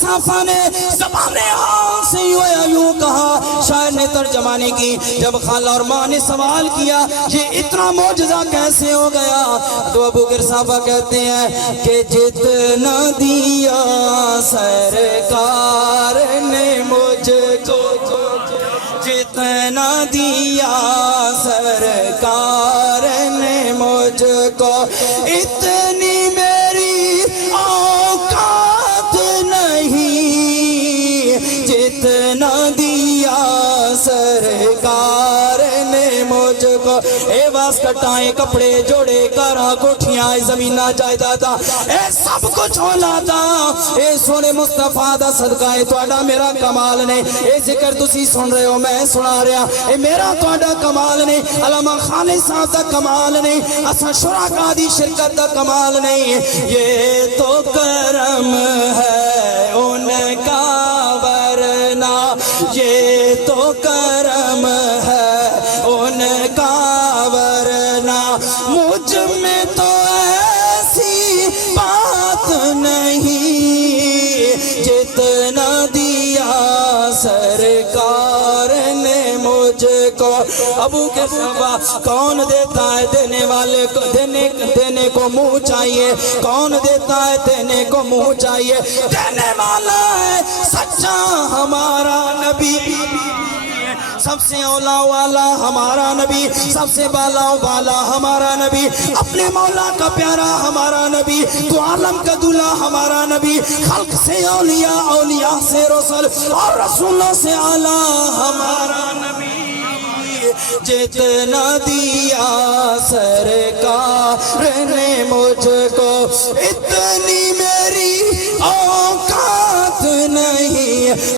صافہ نے زبان حال سے یوں کہا، شاعر نے ترجمانی کی، جب خالہ اور ماں نے سوال کیا یہ اتنا معجزہ کیسے ہو گیا، تو ابو بکر صافہ کہتے ہیں کہ جتنا دیا سرکار نے مجھ کو، جتنا دیا سرکار نے مجھ کو، اتنی میری اوقات نہیں، جتنا دیا سرکار نے مجھ کو۔ اے واس کٹائیں کپڑے جوڑے کاراں کوٹھیاں زمیناں جائیداداں اے سب کچھ اولادا، اے سونے مصطفیٰ دا صدقہ ہے تہاڈا میرا کمال نہیں، اے ذکر تسی سن رہے ہو میں سنا رہا، اے میرا تہاڈا کمال نہیں، علامہ خالد صاحب دا کمال نہیں، اساں شرکاء دی شرکت دا کمال نہیں، یہ تو کرم ہے ان کا ورنہ، یہ تو کرم ہے ان کا ورنہ، مجھ میں تو ایسی بات نہیں، جتنا دیا سرکار نے مجھ کو۔ ابو کے سوا کون دیتا ہے دینے والے کو، دینے کو منہ چاہیے، کون دیتا ہے دینے کو منہ چاہیے، دینے والا ہے سچا ہمارا نبی، سب سے اولا والا ہمارا نبی، سب سے بالا والا ہمارا نبی، اپنے مولا کا پیارا ہمارا نبی، تو عالم کا دلہا ہمارا نبی، خلق سے اولیاء، اولیاء سے رسول اور رسولوں سے اعلیٰ ہمارا نبی، جتنا دیا سرکار نے مجھ کو، اتنی میری اوقات